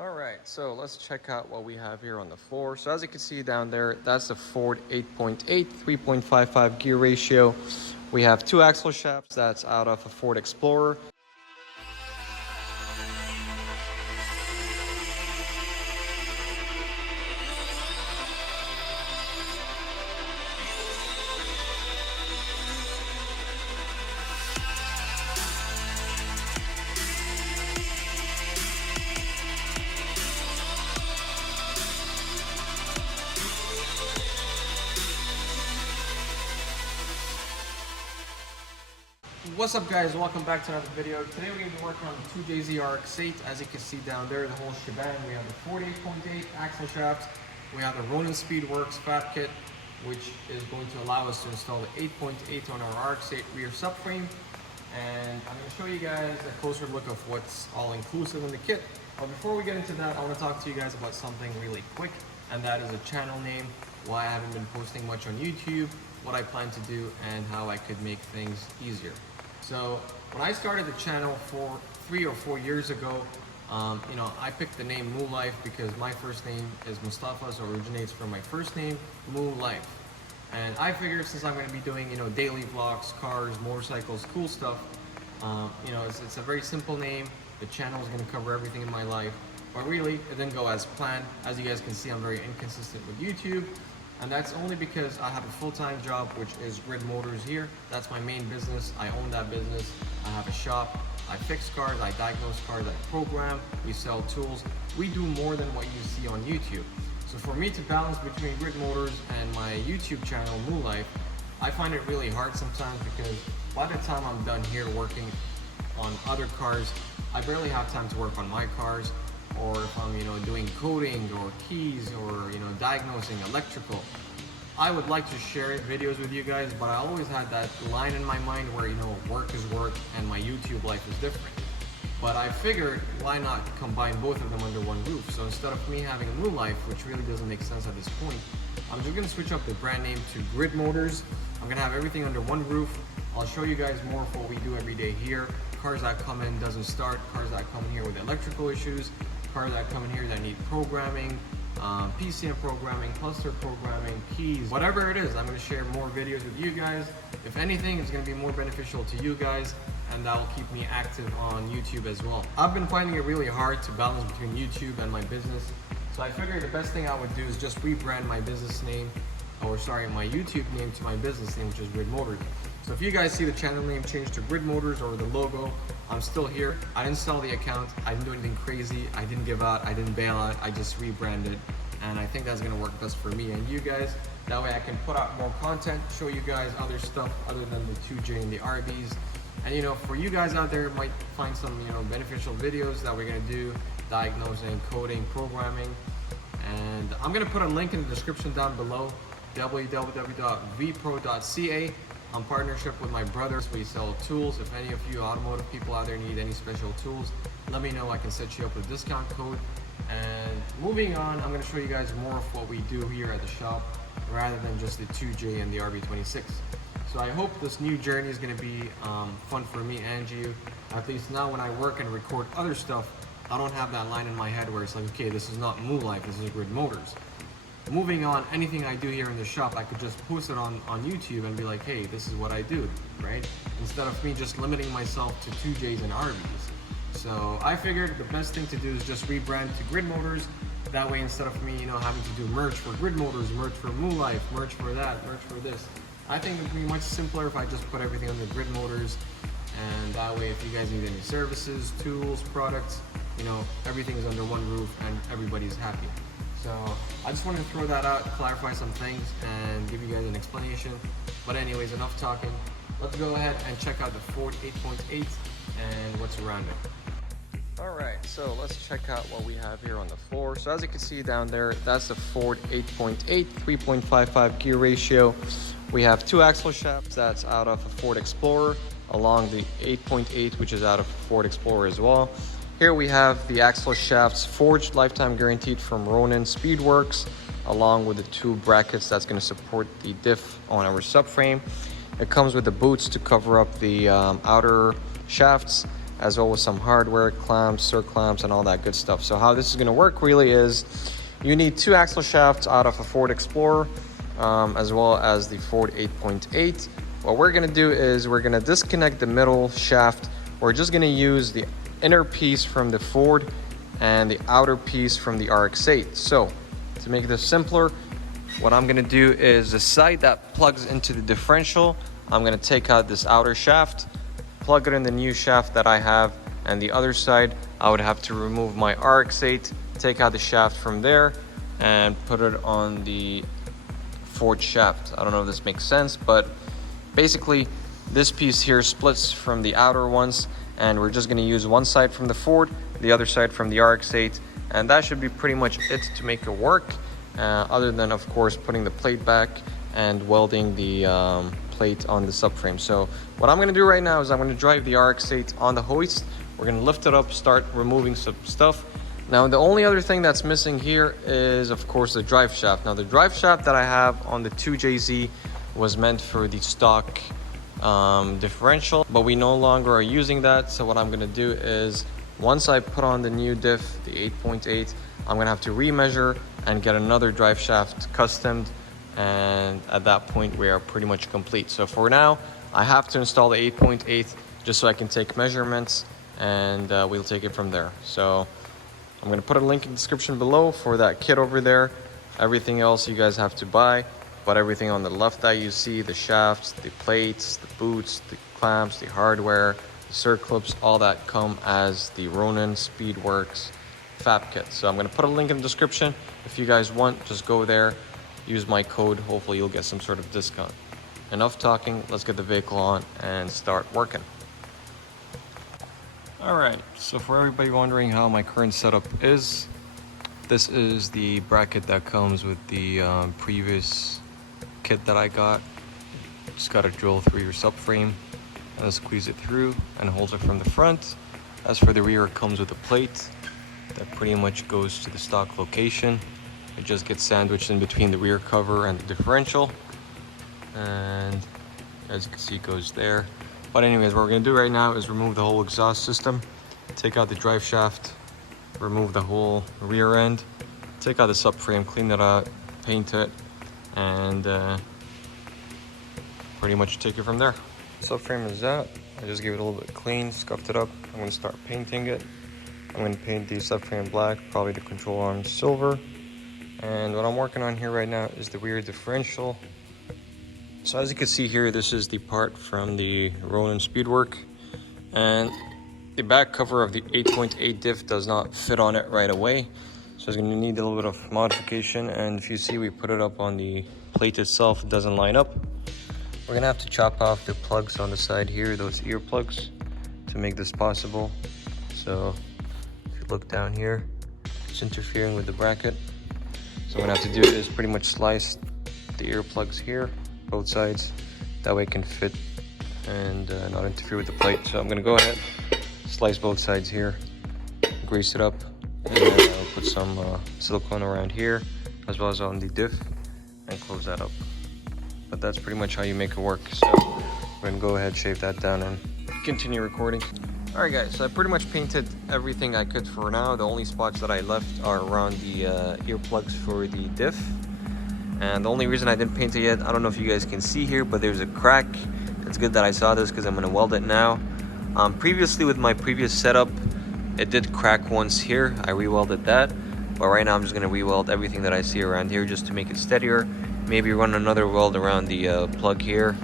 All right, so let's check out what we have here on the floor. So as you can see down there, that's the Ford 8.8, 3.55 gear ratio. We have two axle shafts. That's out of a Ford Explorer. What's up guys, welcome back to another video. Today we're going to be working on the 2JZ RX8. As you can see down there, the whole shebang. We have the Ford 8.8 axle shafts. We have the Ronin Speedworks fab kit, which is going to allow us to install the 8.8 on our RX8 rear subframe. And I'm going to show you guys a closer look of what's all inclusive in the kit. But before we get into that, I want to talk to you guys about something really quick, and that is a channel name, why I haven't been posting much on YouTube, what I plan to do, and how I could make things easier. So when I started the channel 3 or 4 years ago, I picked the name Moo Life because my first name is Mustafa, so it originates from my first name, Moo Life. And I figured since I'm going to be doing, daily vlogs, cars, motorcycles, cool stuff, it's a very simple name. The channel is going to cover everything in my life. But really, it didn't go as planned. As you guys can see, I'm very inconsistent with YouTube. And that's only because I have a full-time job, which is Grid Motors here. That's my main business. I own that business. I have a shop. I fix cars, I diagnose cars, I program, we sell tools. We do more than what you see on YouTube. So for me to balance between Grid Motors and my YouTube channel, Moo Life, I find it really hard sometimes because by the time I'm done here working on other cars, I barely have time to work on my cars. Or if I'm, doing coding or keys or, diagnosing electrical. I would like to share videos with you guys, but I always had that line in my mind where, work is work and my YouTube life is different. But I figured, why not combine both of them under one roof? So instead of me having a Moo Life, which really doesn't make sense at this point, I'm just gonna switch up the brand name to Grid Motors. I'm gonna have everything under one roof. I'll show you guys more of what we do every day here. Cars that come in doesn't start, cars that come in here with electrical issues, cars that come in here that need programming, PCM programming, cluster programming, keys, whatever it is. I'm going to share more videos with you guys. If anything, it's going to be more beneficial to you guys, and that will keep me active on YouTube as well. I've been finding it really hard to balance between YouTube and my business, so I figured the best thing I would do is just rebrand my business name, my YouTube name to my business name, which is Grid Motors. So if you guys see the channel name change to Grid Motors or the logo, I'm still here. I didn't sell the account. I didn't do anything crazy. I didn't give out. I didn't bail out. I just rebranded. And I think that's going to work best for me and you guys. That way I can put out more content, show you guys other stuff other than the 2J and the RBs. And for you guys out there, might find some, beneficial videos that we're going to do, diagnosing, coding, programming. And I'm going to put a link in the description down below, www.vpro.ca. I'm partnership with my brothers. We sell tools. If any of you automotive people out there need any special tools, let me know. I can set you up with a discount code. And moving on, I'm going to show you guys more of what we do here at the shop rather than just the 2J and the RB26. So I hope this new journey is going to be fun for me and you. At least now when I work and record other stuff, I don't have that line in my head where it's like, okay, this is not Moo Life, this is Grid Motors. Moving on, anything I do here in the shop, I could just post it on YouTube and be like, hey, this is what I do, right? Instead of me just limiting myself to 2Js and RBs. So I figured the best thing to do is just rebrand to Grid Motors. That way, instead of me, having to do merch for Grid Motors, merch for Moo Life, merch for that, merch for this. I think it would be much simpler if I just put everything under Grid Motors. And that way, if you guys need any services, tools, products, everything is under one roof and everybody's happy. So I just wanted to throw that out, clarify some things, and give you guys an explanation. But anyways, enough talking. Let's go ahead and check out the Ford 8.8 and what's around it. All right, so let's check out what we have here on the floor. So as you can see down there, that's the Ford 8.8, 3.55 gear ratio. We have two axle shafts. That's out of a Ford Explorer, along the 8.8, which is out of Ford Explorer as well. Here we have the axle shafts forged, lifetime guaranteed from Ronin Speedworks, along with the two brackets that's going to support the diff on our subframe. It comes with the boots to cover up the outer shafts, as well as some hardware, clamps, circ clamps, and all that good stuff. So how this is going to work really is you need 2 axle shafts out of a Ford Explorer, as well as the Ford 8.8. What we're going to do is we're going to disconnect the middle shaft. We're just going to use the inner piece from the Ford and the outer piece from the RX8. So to make this simpler, what I'm going to do is the side that plugs into the differential, I'm going to take out this outer shaft, plug it in the new shaft that I have, and the other side I would have to remove my RX8, take out the shaft from there, and put it on the Ford shaft. I don't know if this makes sense, but basically this piece here splits from the outer ones, and we're just going to use one side from the Ford, the other side from the RX8, and that should be pretty much it to make it work, other than of course putting the plate back and welding the plate on the subframe. So what I'm going to do right now is I'm going to drive the RX8 on the hoist. We're going to lift it up, start removing some stuff. Now the only other thing that's missing here is of course the drive shaft. Now the drive shaft that I have on the 2JZ was meant for the stock differential, but we no longer are using that. So what I'm going to do is once I put on the new diff, the 8.8, I'm going to have to remeasure and get another drive shaft customed, and at that point we are pretty much complete. So for now I have to install the 8.8 just so I can take measurements, and we'll take it from there. So I'm going to put a link in the description below for that kit over there. Everything else you guys have to buy, but everything on the left that you see, the shafts, the plates, the boots, the clamps, the hardware, the circ clips, all that come as the Ronin Speedworks fab kit. So I'm going to put a link in the description. If you guys want, just go there, use my code. Hopefully you'll get some sort of discount. Enough talking, let's get the vehicle on and start working. Alright, so for everybody wondering how my current setup is, this is the bracket that comes with the previous kit that I got. Just got to drill through your subframe and squeeze it through and holds it from the front. As for the rear, it comes with a plate that pretty much goes to the stock location. It just gets sandwiched in between the rear cover and the differential, and as you can see it goes there. But anyways, what we're going to do right now is remove the whole exhaust system, take out the drive shaft, remove the whole rear end, take out the subframe, clean it out, paint it, and pretty much take it from there. Subframe is out. I just gave it a little bit clean, scuffed it up. I'm going to start painting it. I'm going to paint the subframe black, probably the control arm silver. And what I'm working on here right now is the rear differential. So as you can see here, this is the part from the Ronin Speedwork, and the back cover of the 8.8 diff does not fit on it right away, so it's going to need a little bit of modification. And if you see, we put it up on the plate itself, it doesn't line up. We're going to have to chop off the plugs on the side here, those ear plugs, to make this possible. So if you look down here, it's interfering with the bracket. So what I'm going to have to do is pretty much slice the ear plugs here, both sides, that way it can fit and not interfere with the plate. So I'm going to go ahead, slice both sides here, grease it up, and then I'll put some silicone around here as well as on the diff and close that up. But that's pretty much how you make it work. So we're going to go ahead, shave that down, and continue recording. Alright guys, so I pretty much painted everything I could for now. The only spots that I left are around the earplugs for the diff. And the only reason I didn't paint it yet, I don't know if you guys can see here, but there's a crack. It's good that I saw this because I'm going to weld it now. Previously with my previous setup, it did crack once here. I re-welded that. But right now I'm just going to re-weld everything that I see around here just to make it steadier. Maybe run another weld around the plug here.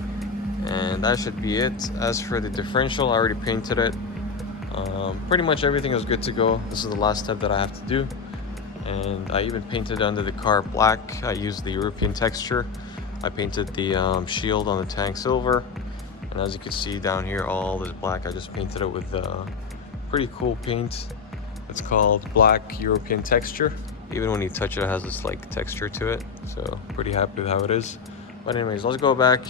And that should be it. As for the differential, I already painted it. Pretty much everything is good to go. This is the last step that I have to do. And I even painted under the car black. I used the European texture. I painted the shield on the tank silver. And as you can see down here, all this black, I just painted it with pretty cool paint. It's called black European texture. Even when you touch it, it has this like texture to it. So pretty happy with how it is. But anyways, let's go back,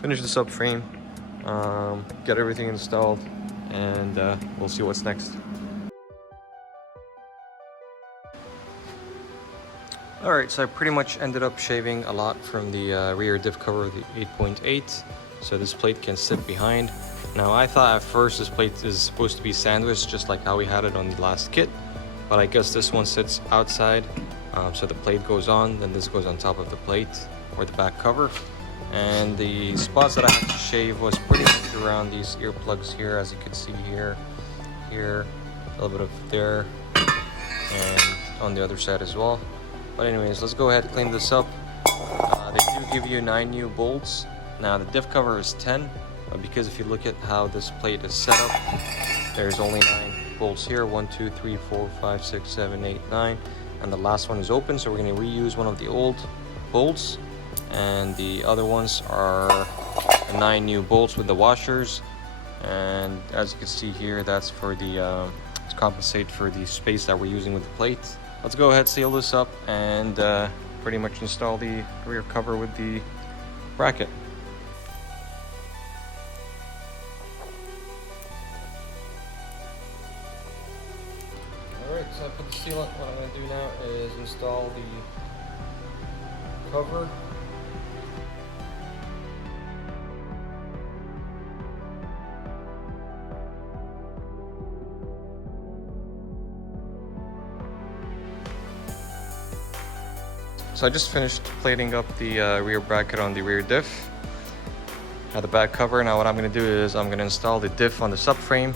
finish the subframe, get everything installed, and we'll see what's next. Alright, so I pretty much ended up shaving a lot from the rear diff cover of the 8.8, so this plate can sit behind. Now I thought at first this plate is supposed to be sandwiched just like how we had it on the last kit, but I guess this one sits outside, so the plate goes on, then this goes on top of the plate or the back cover. And the spots that I had to shave was pretty much around these earplugs here, as you can see here, here, a little bit of there, and on the other side as well. But anyways, let's go ahead and clean this up. They do give you 9 new bolts. Now the diff cover is 10, but because if you look at how this plate is set up, there's only 9 bolts here. 1, 2, 3, 4, 5, 6, 7, 8, 9, and the last one is open, so we're going to reuse one of the old bolts. And the other ones are the 9 new bolts with the washers, and as you can see here, that's for the to compensate for the space that we're using with the plate. Let's go ahead, seal this up, and pretty much install the rear cover with the bracket. Alright, so I put the sealant. What I'm going to do now is install the cover. So I just finished plating up the rear bracket on the rear diff. Now the back cover. Now what I'm going to do is I'm going to install the diff on the subframe,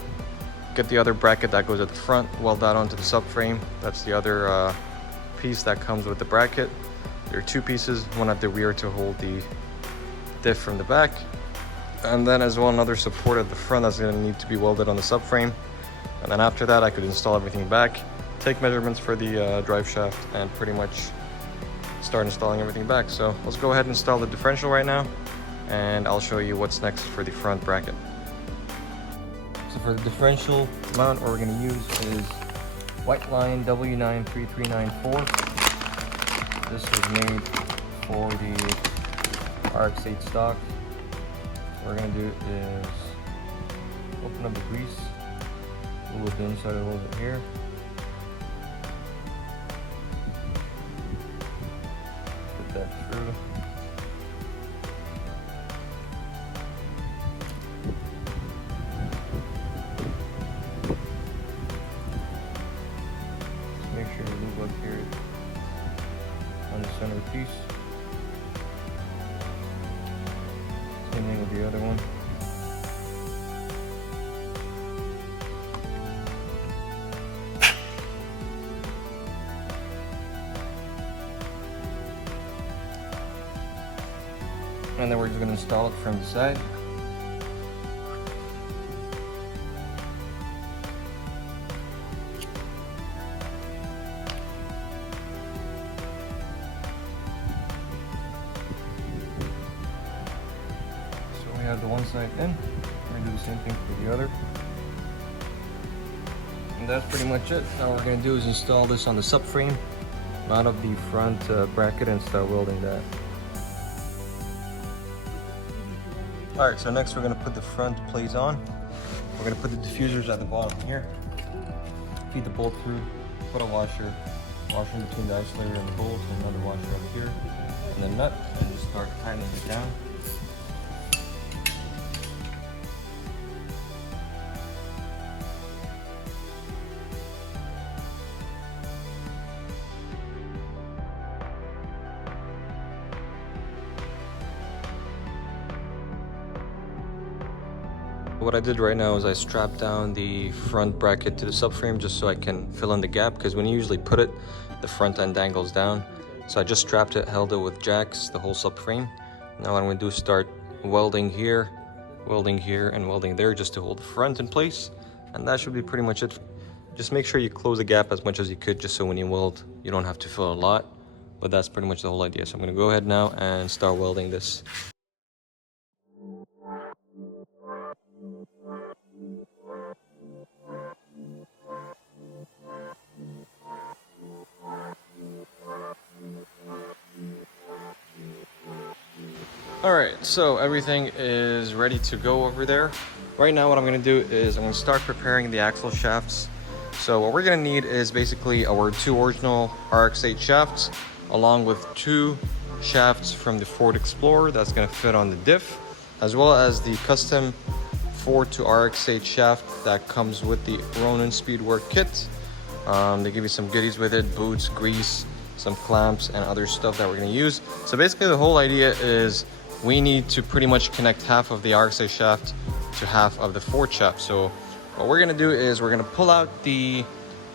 get the other bracket that goes at the front, weld that onto the subframe. That's the other piece that comes with the bracket. There are 2 pieces, one at the rear to hold the diff from the back, and then as well another support at the front that's going to need to be welded on the subframe. And then after that I could install everything back, take measurements for the drive shaft, and pretty much start installing everything back. So let's go ahead and install the differential right now, and I'll show you what's next for the front bracket. So for the differential mount, what we're going to use is white line W93394. This was made for the RX8 stock. What we're going to do is open up the grease, glue the inside a little bit here. That through. Just make sure you lube up here on the center piece. Same thing with the other one. And then we're just going to install it from the side. So we have the one side in. We're going to do the same thing for the other. And that's pretty much it. Now what we're going to do is install this on the subframe, mount up the front bracket, and start welding that. Alright, so next we're going to put the front plates on. We're going to put the diffusers at the bottom here. Feed the bolt through, put a washer in between the isolator and the bolt, and another washer up here, and then nut, and just start tightening it down. What I did right now is I strapped down the front bracket to the subframe just so I can fill in the gap, because when you usually put it, the front end dangles down. So I just strapped it, held it with jacks, the whole subframe. Now what I'm going to do is start welding here, and welding there just to hold the front in place. And that should be pretty much it. Just make sure you close the gap as much as you could, just so when you weld, you don't have to fill a lot. But that's pretty much the whole idea. So I'm going to go ahead now and start welding this. Alright, so everything is ready to go over there. Right now what I'm going to do is I'm going to start preparing the axle shafts. So what we're going to need is basically our 2 original RX8 shafts, along with 2 shafts from the Ford Explorer that's going to fit on the diff, as well as the custom Ford to RX8 shaft that comes with the Ronin Speedwork kit. They give you some goodies with it, boots, grease, some clamps, and other stuff that we're gonna use. So basically the whole idea is we need to pretty much connect half of the RX8 shaft to half of the Ford shaft. So what we're gonna do is we're gonna pull out the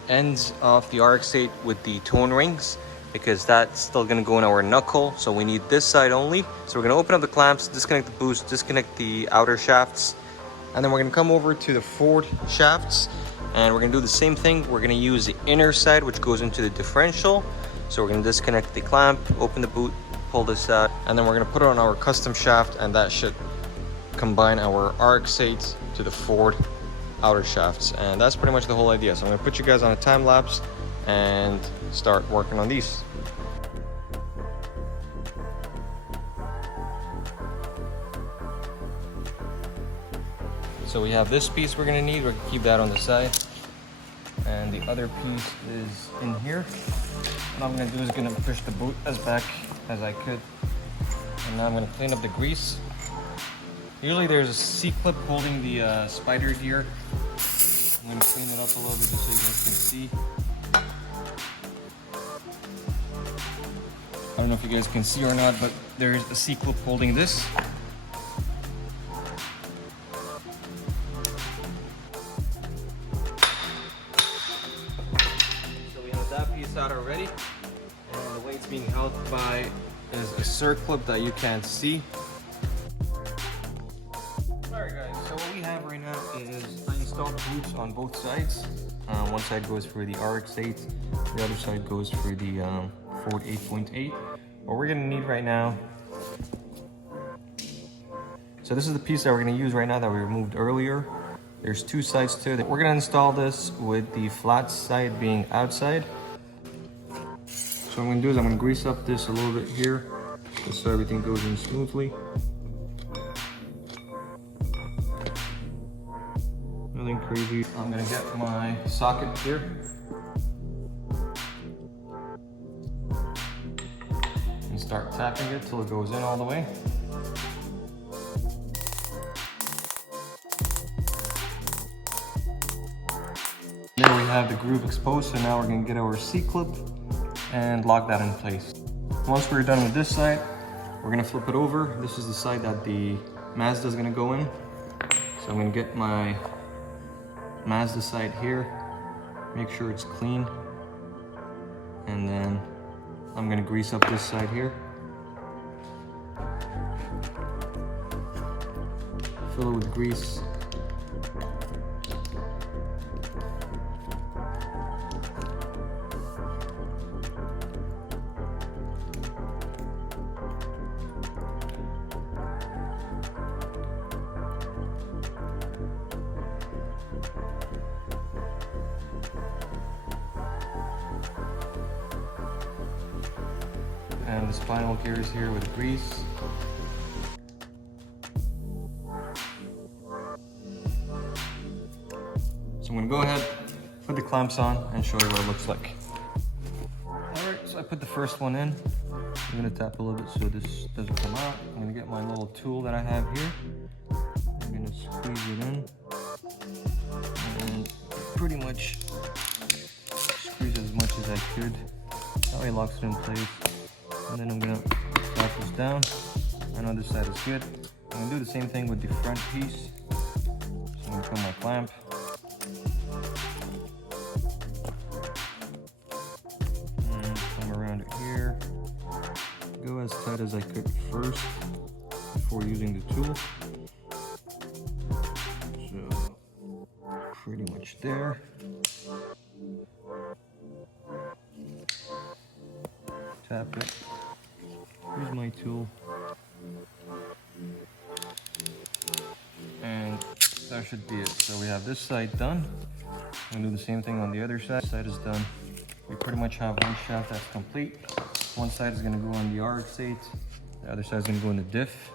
ends of the RX8 with the tone rings, because that's still gonna go in our knuckle. So we need this side only. So we're gonna open up the clamps, disconnect the boost, disconnect the outer shafts, and then we're gonna come over to the Ford shafts and we're gonna do the same thing. We're gonna use the inner side, which goes into the differential. So we're gonna disconnect the clamp, open the boot, pull this out, and then we're gonna put it on our custom shaft, and that should combine our RX8 to the Ford outer shafts. And that's pretty much the whole idea. So I'm gonna put you guys on a time lapse and start working on these. So we have this piece we're gonna need. We're gonna keep that on the side, and the other piece is in here. What I'm gonna do is gonna push the boot as back as I could, and now I'm gonna clean up the grease. Usually there's a C-clip holding the spider gear. I'm gonna clean it up a little bit just so you guys can see. I don't know if you guys can see or not, but there's a C-clip holding this. So we have that piece out already, and the way it's being held by is a circlip that you can't see. Alright guys, so what we have right now is I installed boots on both sides. One side goes for the RX8, the other side goes for the Ford 8.8. What we're gonna need right now, so this is the piece that we're gonna use right now that we removed earlier. There's two sides to it. We're gonna install this with the flat side being outside. So what I'm gonna do is I'm gonna grease up this a little bit here, just so everything goes in smoothly. Nothing crazy. I'm gonna get my socket here. And start tapping it till it goes in all the way. There we have the groove exposed, so now we're gonna get our C-clip and lock that in place. Once we're done with this side, we're gonna flip it over. This is the side that the Mazda is gonna go in. So I'm gonna get my Mazda side here, make sure it's clean, and then I'm gonna grease up this side here. Fill it with grease. And the spinal gears here with grease. So I'm gonna go ahead, put the clamps on, and show you what it looks like. Alright, so I put the first one in. I'm gonna tap a little bit so this doesn't come out. I'm gonna get my little tool that I have here. I'm gonna squeeze it in. And pretty much squeeze as much as I could. That way it locks it in place. And then I'm gonna tap this down. I know this side is good. I'm gonna do the same thing with the front piece. So I'm gonna put my clamp. And come around it here. Go as tight as I could first before using the tool. So pretty much there. Tap it. Here's my tool. And that should be it. So we have this side done. I'm gonna do the same thing on the other side. This side is done. We pretty much have one shaft that's complete. One side is gonna go on the RX8. The other side is gonna go in the diff.